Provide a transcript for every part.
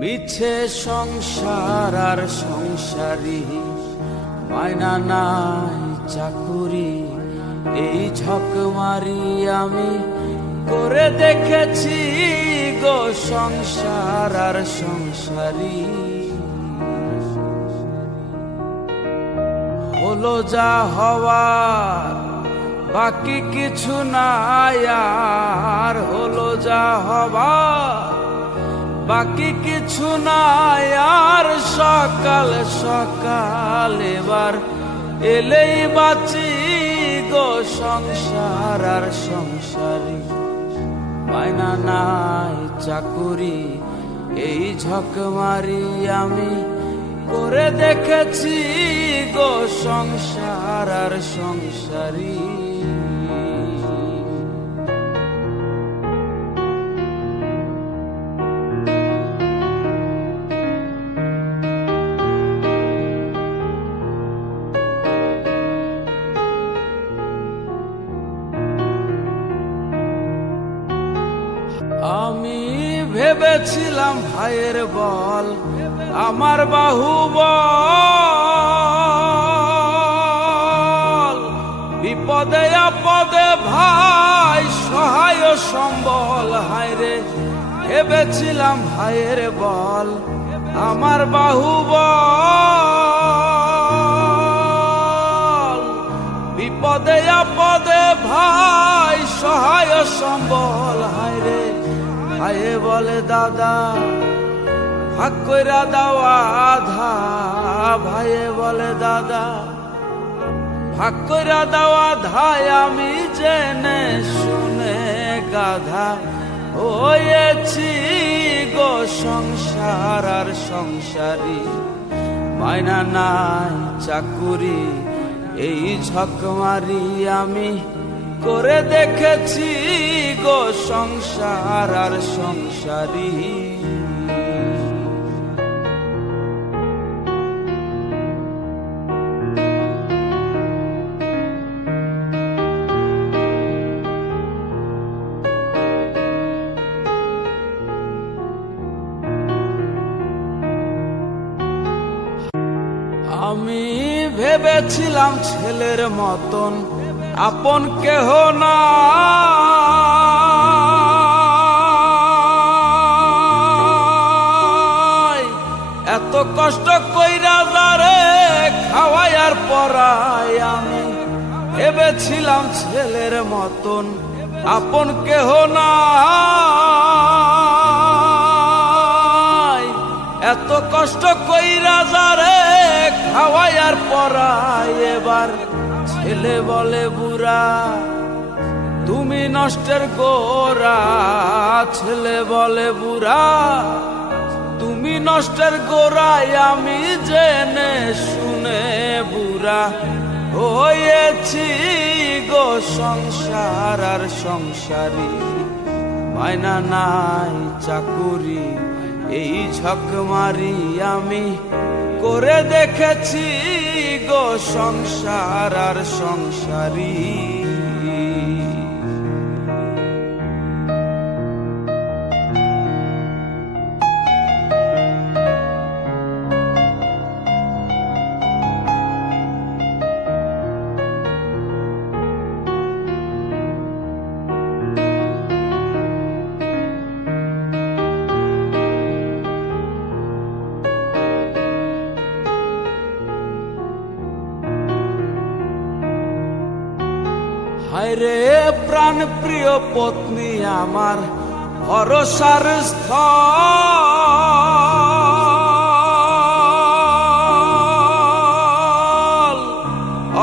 মিছে সংসার আর সংসারী, মায়না নাই চাকুরি, এই ঝক মারি আমি করে দেখেছি গো সংসার আর সংসারী। হলো যা হওয়ার বাকি কিছু নাই আর, হলো যা হবার বাকি কিছু নাই আর। সকাল সকাল এবার এলেই বাঁচি গো সংসার আর সংসারী, মায়না নাই চাকুরি, এই ঝক মারি আমি করে দেখেছি গো সংসার আর সংসারী। আমি ভেবেছিলাম ভাইয়ের বল আমার বাহুবল, বিপদে আপদে ভাই সহায় সম্বল। হায়রে ভেবেছিলাম ভাইয়ের বল আমার বাহুবল, বিপদে আপদে ভাই সহায় সম্বল। হায়রে ভাইয়ে বলে দাদা ভাগ কইরা দাও আধা, ভাইয়ে বলে দাদা ভাগ কইরা দাও আধা। আমি জেনে শুনে গাধা হয়েছি গো সংসার আর সংসারী, মায়না নাই চাকুরি, এই ঝক মারি আমি করে দেখেছি গো সংসার আর সংসারী। আমি ভেবেছিলাম ছেলের মতন আপন কেহ না, এত কষ্ট কইরা যারে খাওয়াই আর পরাই। আমি ভেবেছিলাম ছেলের মতন আপন কেহ না, এত কষ্ট কইরা যারে খাওয়াই আর পরাই। এবার ছেলে বলে বুড়া তুমি নষ্টের গোড়া, ছেলে বলে বুড়া তুমি নষ্টের গোড়ায়। আমি জেনে শুনে বুড়া হয়েছি গো সংসার আর সংসারী, মায়না নাই চাকুরি, এই ঝক মারি আমি করে দেখেছি গো সংসার আর সংসারী। হায়রে প্রাণ প্রিয় পত্নী আমার ভরসার স্থল,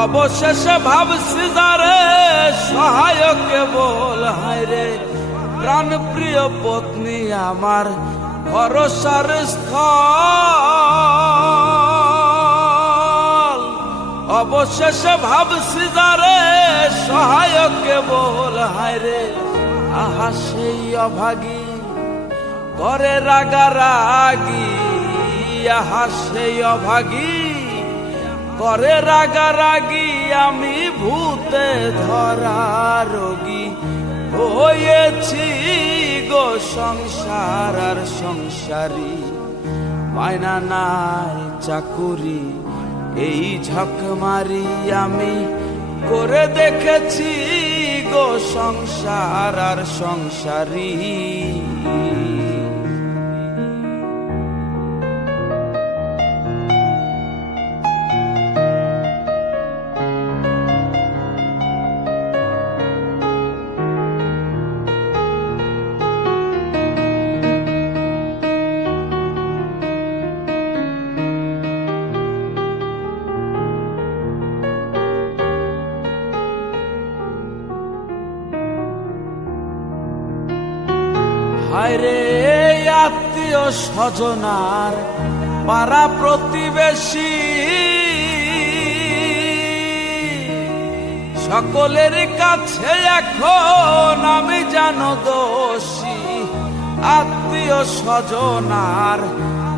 অবশেষে ভাবছি যারে সহায় কেবল। হায়রে প্রাণ প্রিয় পত্নী আমার ভরসার স্থল, অবশেষে ভাবছি যারে সহায় কেবল। হায়রে আহা সেই অভাগী করে রাগারাগি, আহা সেই অভাগী করে রাগারাগি। আমি ভূতে ধরা রোগী হয়েছি গো সংসার আর সংসারী, মায়না নাই চাকুরি এই ঝকমারি আমি করে দেখেছি গো সংসার আর সংসারী। হায়রে আত্মীয় স্বজনার পাড়া প্রতিবেশী সকলের কাছে এখন আমি জানো দোষী। আত্মীয় স্বজনার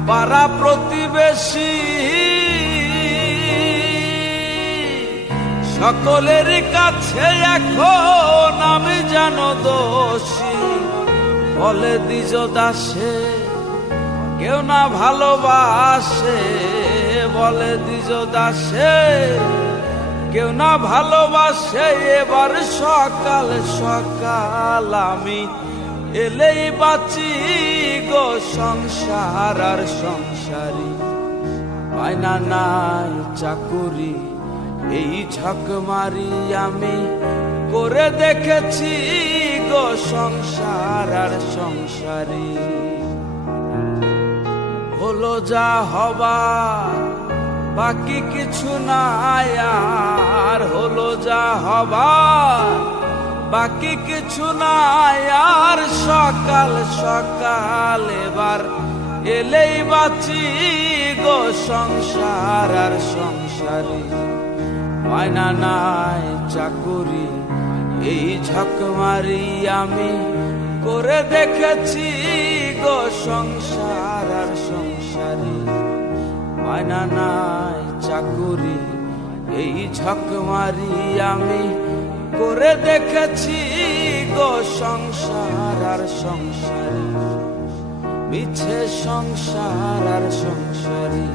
পাড়া প্রতিবেশী সকলের কাছে এখন আমি জানো দোষী। বলে দ্বিজ দাসে কেউ না ভালোবাসে, বলে দ্বিজ দাসে কেউ না ভালোবাসে। এবার সকাল সকাল আমি এলেই বাঁচি গো সংসার আর সংসারী, মায়না নাই চাকুরি এই ঝকমারি আমি করে দেখেছি গো সংসার আর সংসারী। হলো যা হবার বাকি কিছু নাই আর, হলো যা হবার বাকি কিছু নাই আর। সকাল সকাল এবার এলেই বাঁচি গো সংসার আর সংসারী, মায়না নাই চাকুরি এই ঝকমারি আমি করে দেখেছি গো সংসার আর সংসারী, মায়না নাই চাকুরি এই ঝকমারি আমি করে দেখেছি গো সংসার আর সংসারী। মিছে সংসার আর সংসারী,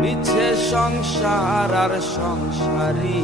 মিছে সংসার আর সংসারী।